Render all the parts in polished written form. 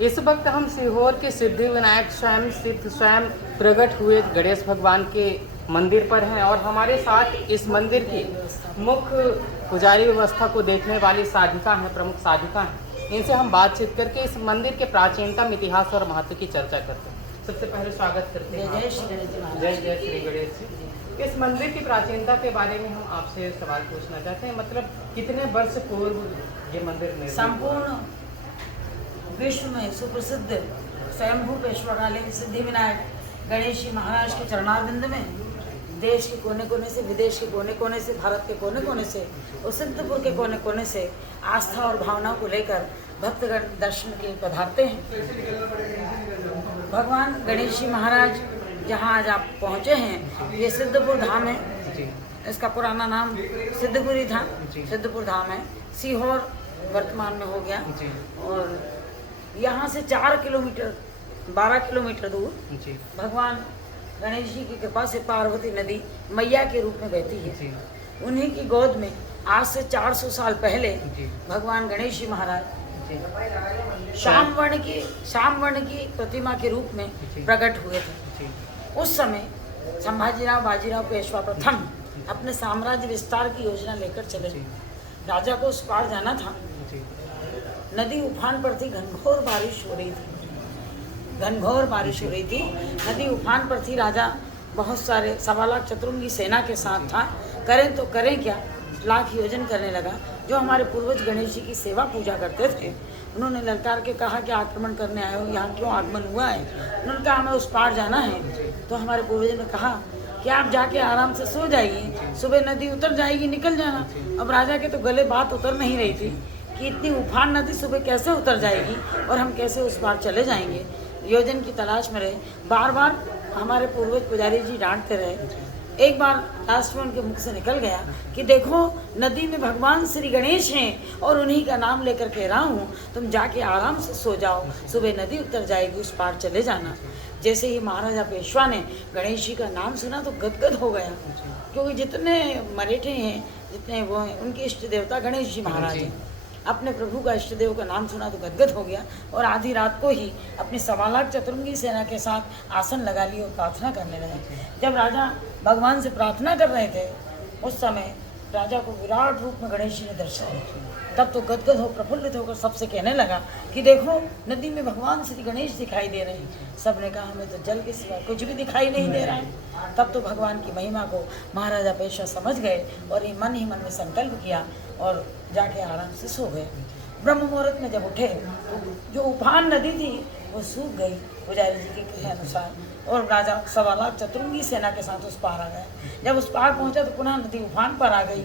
इस वक्त हम सीहोर के सिद्धि विनायक स्वयं प्रकट हुए गणेश भगवान के मंदिर पर हैं और हमारे साथ इस मंदिर की मुख्य पुजारी व्यवस्था को देखने वाली साधिका हैं, प्रमुख साधिका हैं। इनसे हम बातचीत करके इस मंदिर के प्राचीनतम इतिहास और महत्व की चर्चा करते हैं। सबसे पहले स्वागत करते हैं। जय जय श्री गणेश जी। इस मंदिर की प्राचीनता के बारे में हम आपसे सवाल पूछना चाहते हैं, मतलब कितने वर्ष पूर्व ये मंदिर संपूर्ण विश्व में सुप्रसिद्ध स्वयंभू पेशवाकालीन सिद्धि विनायक गणेश जी महाराज के चरणारविंद में देश के कोने कोने से, विदेश के कोने कोने से, भारत के कोने कोने से और सिद्धपुर के कोने कोने से आस्था और भावनाओं को लेकर भक्तगण दर्शन के लिए पधारते हैं। भगवान गणेश जी महाराज जहाँ आज आप पहुँचे हैं, ये सिद्धपुर धाम है। इसका पुराना नाम सिद्धपुरी था, सिद्धपुर धाम है। सीहोर वर्तमान में हो गया और यहाँ से 4 किलोमीटर 12 किलोमीटर दूर भगवान गणेश जी की कृपा से पार्वती नदी मैया के रूप में बहती है। उन्हीं की गोद में आज से 400 साल पहले भगवान गणेश जी महाराज श्याम वर्ण की प्रतिमा के रूप में प्रकट हुए थे। उस समय संभाजीराव बाजीराव पेशवा प्रथम अपने साम्राज्य विस्तार की योजना लेकर चले। राजा को उस पार जाना था। नदी उफान पर थी, घनघोर बारिश हो रही थी। नदी उफान पर थी। राजा बहुत सारे 1.25 लाख चतुरंगी सेना के साथ था। करें तो करें क्या, लाख योजन करने लगा। जो हमारे पूर्वज गणेश जी की सेवा पूजा करते थे, उन्होंने ललकार के कहा कि आक्रमण करने आए हो, यहाँ क्यों आगमन हुआ है। उन्होंने कहा हमें उस पार जाना है। तो हमारे पूर्वजों ने कहा कि आप जाके आराम से सो जाइए, सुबह नदी उतर जाएगी, निकल जाना। अब राजा के तो गले बात उतर नहीं रही थी कि इतनी उफान नदी सुबह कैसे उतर जाएगी और हम कैसे उस पार चले जाएंगे। योजन की तलाश में रहे। बार बार हमारे पूर्वज पुजारी जी डांटते रहे। एक बार लास्ट में उनके मुख से निकल गया कि देखो नदी में भगवान श्री गणेश हैं और उन्हीं का नाम लेकर कह रहा हूँ, तुम जाके आराम से सो जाओ, सुबह नदी उतर जाएगी, उस पार चले जाना। जैसे ही महाराजा पेशवा ने गणेश जी का नाम सुना तो गदगद हो गया, क्योंकि जितने मराठे हैं, जितने वो हैं, उनके इष्ट देवता गणेश जी महाराज हैं। अपने प्रभु का इष्ट देव का नाम सुना तो गदगद हो गया और आधी रात को ही अपनी 1.25 लाख चतुरंगी सेना के साथ आसन लगा लिए और प्रार्थना करने लगे। जब राजा भगवान से प्रार्थना कर रहे थे, उस समय राजा को विराट रूप में गणेश जी ने दर्शन दिया। तब तो गदगद हो, प्रफुल्लित होकर सबसे कहने लगा कि देखो नदी में भगवान श्री गणेश दिखाई दे रहे हैं। सबने कहा हमें तो जल के सिवा कुछ भी दिखाई नहीं दे रहा है। तब तो भगवान की महिमा को महाराजा पेशवा समझ गए और ये मन ही मन में संकल्प किया और जाके आराम से सो गए। ब्रह्म मुहूर्त में जब उठे तो जो उफान नदी थी वो सूख गई पुजारी जी के कहे अनुसार, और राजा 1.25 लाख चतुरंगी सेना के साथ उस पार आ गया। जब उस पार पहुंचा तो पुनः नदी उफान पर आ गई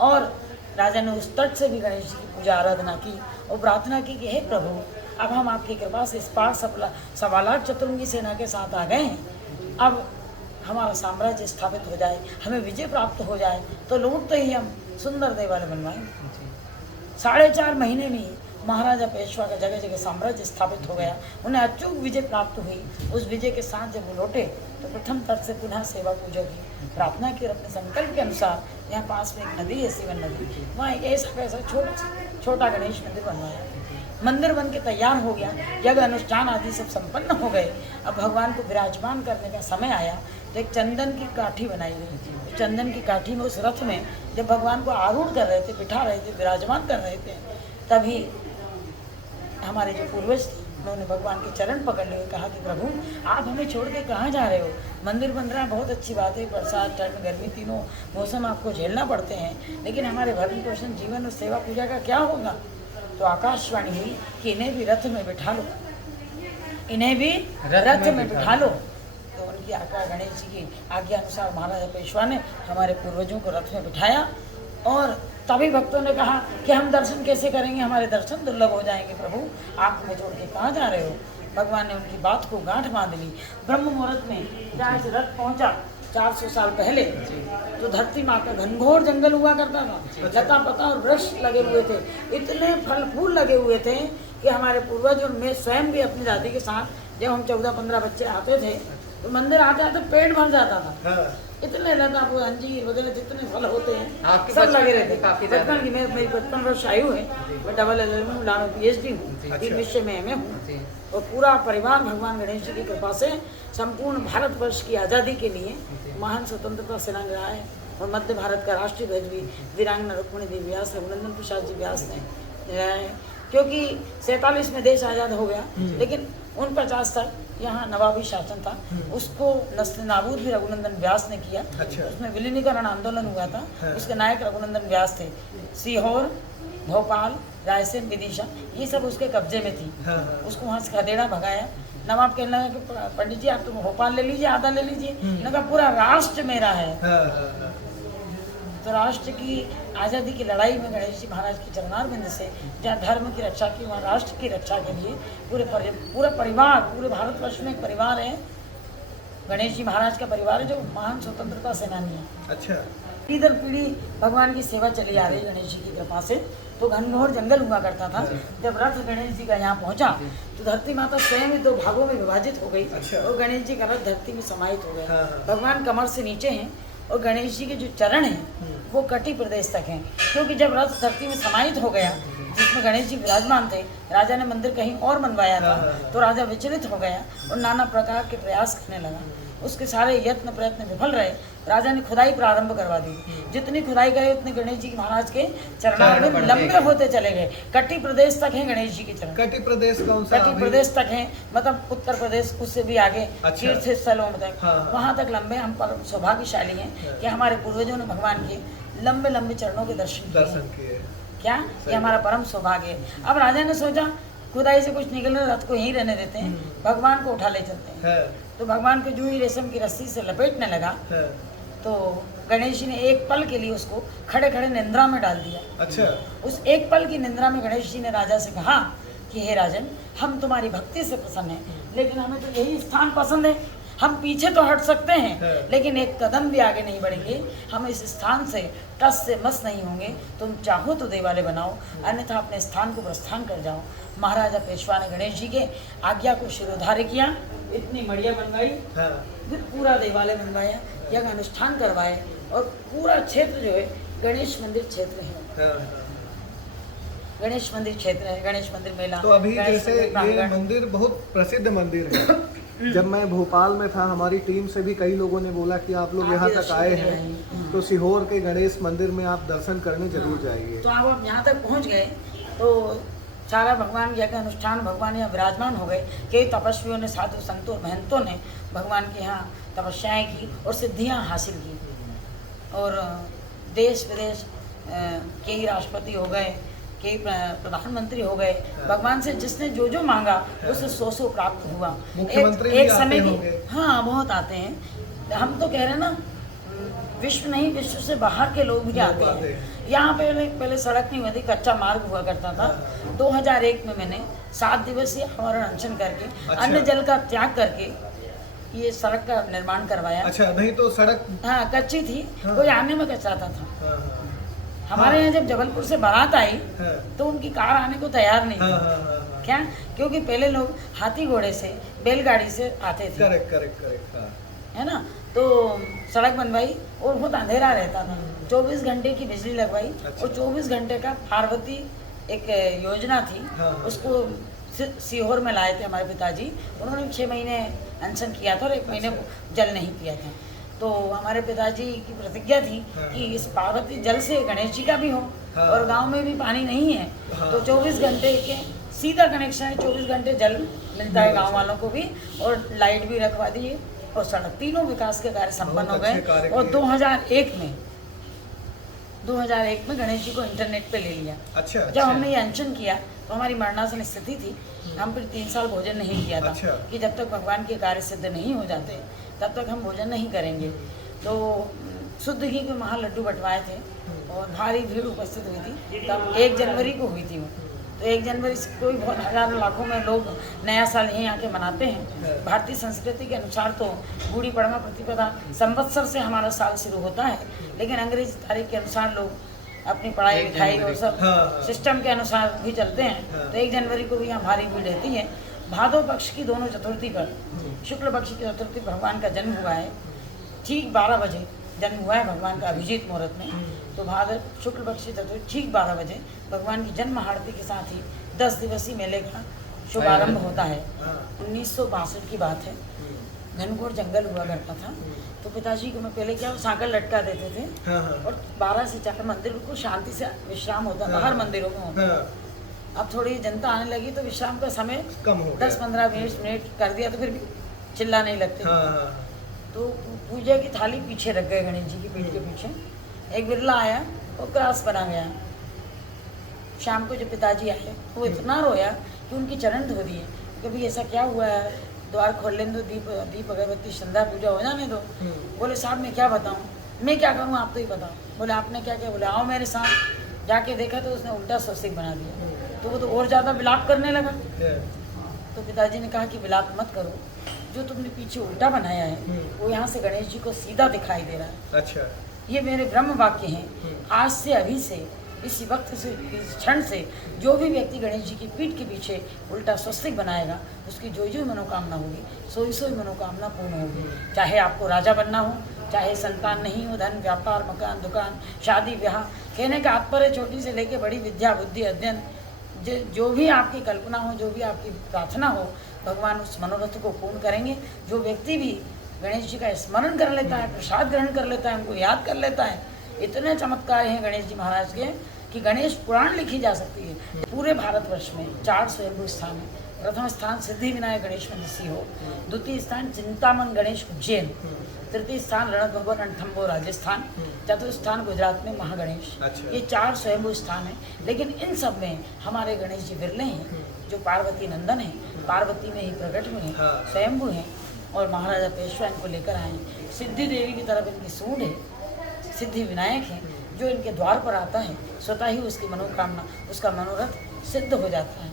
और राजा ने उस तट से भी गणेश जी की पूजा आराधना की और प्रार्थना की कि हे प्रभु, अब हम आपकी कृपा से इस पार 1.25 लाख चतुरंगी सेना के साथ आ गए हैं। अब हमारा साम्राज्य स्थापित हो जाए, हमें विजय प्राप्त हो जाए तो लौटते ही हम सुंदर देवालय बनवाएंगे। 4.5 महीने में ही महाराजा पेशवा का जगह जगह साम्राज्य स्थापित हो गया। उन्हें अचूक विजय प्राप्त हुई। उस विजय के साथ जब वो लौटे तो प्रथम तट से पुनः सेवा पूजा की, प्रार्थना की और अपने संकल्प के अनुसार यहाँ पास में एक नदी है, सीवन नदी, वहाँ ऐसा ऐसा छोटा गणेश मंदिर बनवाया। मंदिर बन के तैयार हो गया। यज्ञ अनुष्ठान आदि सब संपन्न हो गए। अब भगवान को विराजमान करने का समय आया तो एक चंदन की काठी बनाई गई। चंदन की काठी में, उस रथ में जब भगवान को आरूढ़ कर रहे थे, बिठा रहे थे, विराजमान कर रहे थे, तभी हमारे जो पूर्वज थे उन्होंने भगवान के चरण पकड़ लिए, कहा कि प्रभु आप हमें छोड़ के कहाँ जा रहे हो। मंदिर बन रहा है, बहुत अच्छी बात है, बरसात, ठंड, गर्मी, तीनों मौसम आपको झेलना पड़ते हैं, लेकिन हमारे भरण पोषण, जीवन और सेवा पूजा का क्या होगा। तो आकाशवाणी हुई कि इन्हें भी रथ में बिठा लो, इन्हें भी रथ में बिठा लो। तो उनकी आज्ञा, गणेश जी की आज्ञा अनुसार महाराजा पेशवा ने हमारे पूर्वजों को रथ में बिठाया और तभी भक्तों ने कहा कि हम दर्शन कैसे करेंगे, हमारे दर्शन दुर्लभ हो जाएंगे, प्रभु आप हमें छोड़ के कहाँ जा रहे हो। भगवान ने उनकी बात को गांठ बांध ली। ब्रह्म मुहूर्त में जहाँ से रथ पहुँचा 400 साल पहले, तो धरती माँ का घनघोर जंगल हुआ करता था। लता पता और वृक्ष लगे हुए थे, इतने फल फूल लगे हुए थे कि हमारे पूर्वज और मैं स्वयं भी अपनी दादी के साथ जब हम 14-15 बच्चे आते थे तो मंदिर आते आते पेट भर जाता था। हाँ। इतने लता वो अंजीर वगैरह जितने फल होते हैं आपके सब बचपन लगे में रहते हैं। काफी ज्यादा। बचपन की मेरी 55 वर्ष आयु है। मैं डबल LLB हूँ, लाभ PhD हूँ, जी। 3 विषय में MA हूँ। जी। और पूरा परिवार भगवान गणेश जी की कृपा से संपूर्ण भारतवर्ष की आज़ादी के लिए महान स्वतंत्रता सेनानी रहा है। और मध्य भारत का राष्ट्रीय ध्वज भी वीरांगना रुक्मिणी देवी व्यास, रघुनंदन प्रसाद जी व्यास ने लगाया है। क्योंकि 47 में देश आज़ाद हो गया, लेकिन 49 तक यहाँ नवाबी शासन था, उसको नस्ल नाबूद भी रघुनंदन व्यास ने किया। अच्छा। उसमें विलीनीकरण आंदोलन हुआ था। हाँ। उसके नायक रघुनंदन व्यास थे। सीहोर, भोपाल, रायसेन, विदिशा ये सब उसके कब्जे में थी। हाँ, हाँ। उसको वहाँ से खदेड़ा भगाया। नवाब कहने लगा कि पंडित जी आप तो भोपाल ले लीजिए, आधा ले लीजिए। मैंने कहा पूरा राष्ट्र मेरा है। हाँ, हाँ, हाँ। तो राष्ट्र की आज़ादी की लड़ाई में गणेश जी महाराज के चरणारविंद से जहाँ धर्म की रक्षा की, वहाँ राष्ट्र की रक्षा के लिए पूरा परिवार, पूरे भारतवर्ष में एक परिवार है, गणेश जी महाराज का परिवार है जो महान स्वतंत्रता सेनानी है। अच्छा। पीढ़ी दर पीढ़ी भगवान की सेवा चली आ रही है गणेश जी की कृपा से। तो घनघोर जंगल हुआ करता था। जब रथ गणेश जी का यहाँ पहुँचा तो धरती माता स्वयं ही 2 भागों में विभाजित हो गई। अच्छा। और गणेश जी का रथ धरती में समाहित हो गया। हाँ, हाँ। भगवान कमर से नीचे हैं और गणेश जी के जो चरण हैं वो कटी प्रदेश तक हैं। क्योंकि जब रथ धरती में समाहित हो गया, जिसमें गणेश जी विराजमान थे, राजा ने मंदिर कहीं और बनवाया था, तो राजा विचलित हो गया और नाना प्रकार के प्रयास करने लगा। उसके सारे यत्न प्रयत्न विफल रहे। राजा ने खुदाई प्रारंभ करवा दी। जितनी खुदाई करे उतने गणेश जी महाराज के चरणारविंद लंबे होते चले गए। कटी प्रदेश तक हैं गणेश जी के चरण। कटी प्रदेश कौन सा? कटी प्रदेश तक हैं, मतलब उत्तर प्रदेश, उससे भी आगे अच्छा। तीर्थ स्थलों तक, हाँ, हाँ। वहाँ तक लंबे। हम परम सौभाग्यशाली हैं कि हमारे पूर्वजों ने भगवान के लंबे लंबे चरणों के दर्शन किए। क्या ये हमारा परम सौभाग्य है। अब राजा ने सोचा खुदाई से कुछ निकलने, रथ को यहीं रहने देते हैं, भगवान को उठा ले चलते हैं। है। तो भगवान को जूं ही रेशम की रस्सी से लपेटने लगा है। तो गणेश जी ने एक पल के लिए उसको खड़े खड़े निंद्रा में डाल दिया। अच्छा। उस एक पल की निंद्रा में गणेश जी ने राजा से कहा कि हे राजन, हम तुम्हारी भक्ति से प्रसन्न हैं, लेकिन हमें तो यही स्थान पसंद है। हम पीछे तो हट सकते हैं, लेकिन एक कदम भी आगे नहीं बढ़ेंगे। हम इस स्थान से टस से मस नहीं होंगे। तुम चाहो तो देवालय बनाओ, अन्यथा अपने स्थान को प्रस्थान कर जाओ। महाराजा पेशवा ने गणेश जी के आज्ञा को शिरोधार्य किया। इतनी मड़िया बनवाई, हाँ। फिर पूरा देवालय बनवाया, यज्ञ अनुष्ठान करवाए और पूरा क्षेत्र जो है गणेश मंदिर क्षेत्र है। हाँ, हाँ। गणेश मंदिर क्षेत्र है, गणेश मंदिर मेला। तो अभी गणेश जैसे मंदिर ये प्रांगण। मंदिर बहुत प्रसिद्ध मंदिर है। जब मैं भोपाल में था, हमारी टीम से भी कई लोगों ने बोला कि आप लोग यहाँ तक आए हैं तो सीहोर के गणेश मंदिर में आप दर्शन करने जरूर जाइए। तो आप यहाँ तक पहुँच गए तो सारा भगवान यज्ञ अनुष्ठान, भगवान यहाँ विराजमान हो गए। कई तपस्वियों ने, साधु संतों, महंतों ने भगवान के यहाँ तपस्याएं की और सिद्धियाँ हासिल की। और देश विदेश कई राष्ट्रपति हो गए, कई प्रधानमंत्री हो गए। भगवान से जिसने जो जो मांगा उसे सो प्राप्त हुआ। मुख्यमंत्री एक भी समय आते की, होंगे। हाँ बहुत आते हैं। हम तो कह रहे हैं ना, विश्व नहीं विश्व से बाहर के लोग भी आते हैं। यहाँ पहले सड़क नहीं हुई थी, कच्चा मार्ग हुआ करता था। 2001 में मैंने 7 दिवसीय आमरण अनशन करके, अच्छा। अन्न जल का त्याग करके ये सड़क का निर्माण करवाया। अच्छा, नहीं तो सड़क। हाँ कच्ची थी, हाँ। कोई आने में कचाता था। हाँ, हाँ। हमारे यहाँ जब जबलपुर से बारात आई हाँ। तो उनकी कार आने को तैयार नहीं हाँ, थी। हाँ, हाँ, हाँ। क्या? क्योंकि पहले लोग हाथी घोड़े से, बैलगाड़ी से आते थे, करेक्ट करेक्ट करेक्ट। हाँ। है ना। तो सड़क बनवाई और बहुत अंधेरा रहता था। 24 घंटे की बिजली लगवाई। अच्छा। और 24 घंटे का पार्वती एक योजना थी। हाँ। उसको सीहोर में लाए थे हमारे पिताजी। उन्होंने 6 महीने अनशन किया था और 1 महीने जल नहीं पिया था। तो हमारे पिताजी की प्रतिज्ञा थी हाँ। कि इस पार्वती जल से गणेश जी का भी हो। हाँ। और गांव में भी पानी नहीं है। हाँ। तो 24 घंटे के सीधा कनेक्शन है, 24 घंटे जल मिलता है गांव वालों को भी, और लाइट भी रखवा दिए और सड़क, तीनों विकास के कार्य संपन्न हो बहुत अच्छे गए। कार्य और किए। 2001 में गणेश जी को इंटरनेट पे ले लिया। अच्छा। जब हमने ये अनशन किया तो हमारी मरणासन स्थिति थी। हम फिर 3 साल भोजन नहीं किया था। अच्छा। कि जब तक भगवान के कार्य सिद्ध नहीं हो जाते तब तक हम भोजन नहीं करेंगे। तो शुद्ध घी के महालड्डू बंटवाए थे और भारी भीड़ उपस्थित हुई थी। तब 1 जनवरी को हुई थी वो। तो 1 जनवरी से कोई बहुत हजारों लाखों में लोग नया साल यहीं आके मनाते हैं। भारतीय संस्कृति के अनुसार तो बूढ़ी पड़वा प्रतिपदा संवत्सर से हमारा साल शुरू होता है, लेकिन अंग्रेजी तारीख के अनुसार लोग अपनी पढ़ाई लिखाई और सब हाँ। सिस्टम के अनुसार भी चलते हैं। हाँ। तो 1 जनवरी को भी यहाँ भारी भीड़ रहती है। भादो पक्ष की दोनों चतुर्थी पर, शुक्ल पक्ष की चतुर्थी भगवान का जन्म हुआ है। ठीक 12 बजे जन्म हुआ है भगवान का अभिजीत मुहूर्त में। तो भाद्र शुक्ल पक्ष की चतुर्थी ठीक 12 बजे भगवान की जन्म आरती के साथ ही 10 दिवसीय मेले का शुभारंभ होता है। 1962 की बात है। घनघोर जंगल हुआ करता था। तो पिताजी को मैं पहले क्या सांकल लटका देते थे और 12 से 4 मंदिर बिल्कुल शांति से विश्राम होता था, हर मंदिरों में होता था। अब थोड़ी जनता आने लगी तो विश्राम का समय कम हो 10-15 मिनट कर दिया तो फिर भी चिल्ला नहीं लगते। तो पूजा की थाली पीछे रख गए गणेश जी की पीठ के पीछे। एक बिरला आया और क्रॉस बना गया। शाम को जब पिताजी आए वो इतना रोया कि उनकी चरण धो दिए। कभी ऐसा क्या हुआ है, द्वार खोल लें दो, दीप अगरबत्ती संध्या पूजा हो जाने दो। बोले साहब मैं क्या बताऊँ, मैं क्या करूँ आप तो ही बताओ। बोले आपने क्या किया, बोले आओ मेरे साथ। जाके देखा तो उसने उल्टा स्वस्तिक बना दिया। तो वो तो और ज़्यादा विलाप करने लगा। तो पिताजी ने कहा कि विलाप मत करो, जो तुमने पीछे उल्टा बनाया है वो यहाँ से गणेश जी को सीधा दिखाई दे रहा है। अच्छा, ये मेरे ब्रह्म वाक्य हैं। आज से अभी से इसी वक्त से इस क्षण से जो भी व्यक्ति गणेश जी की पीठ के पीछे उल्टा स्वस्तिक बनाएगा उसकी जो जो मनोकामना होगी सोई मनोकामना पूर्ण होगी। चाहे आपको राजा बनना हो, चाहे संतान नहीं हो, धन व्यापार मकान दुकान शादी ब्याह, कहने का तात्पर्य छोटी से लेके बड़ी विद्या बुद्धि अध्ययन जो भी आपकी कल्पना हो, जो भी आपकी प्रार्थना हो, भगवान उस मनोरथ को पूर्ण करेंगे। जो व्यक्ति भी गणेश जी का स्मरण कर लेता है, प्रसाद ग्रहण कर लेता है, उनको याद कर लेता है, इतने चमत्कार हैं गणेश जी महाराज के कि गणेश पुराण लिखी जा सकती है। पूरे भारतवर्ष में 4 स्वयंभू स्थान है। प्रथम स्थान सिद्धि विनायक गणेश मंदिर सीहोर, द्वितीय स्थान चिंतामन गणेश उज्जैन, तृतीय स्थान रणत भवन रणथंबोर राजस्थान, चतुर्थ स्थान गुजरात में महागणेश। अच्छा। ये 4 स्वयंभू स्थान है। लेकिन इन सब में हमारे गणेश जी विरले हैं, जो पार्वती नंदन है, पार्वती में ही प्रकट हुए हैं, स्वयंभू हैं और महाराजा पेशवा इनको लेकर आए हैं। सिद्धि देवी की तरफ इनकी सूंड है, सिद्धि विनायक है, जो इनके द्वार पर आता है स्वतः ही उसकी मनोकामना, उसका मनोरथ सिद्ध हो जाता है।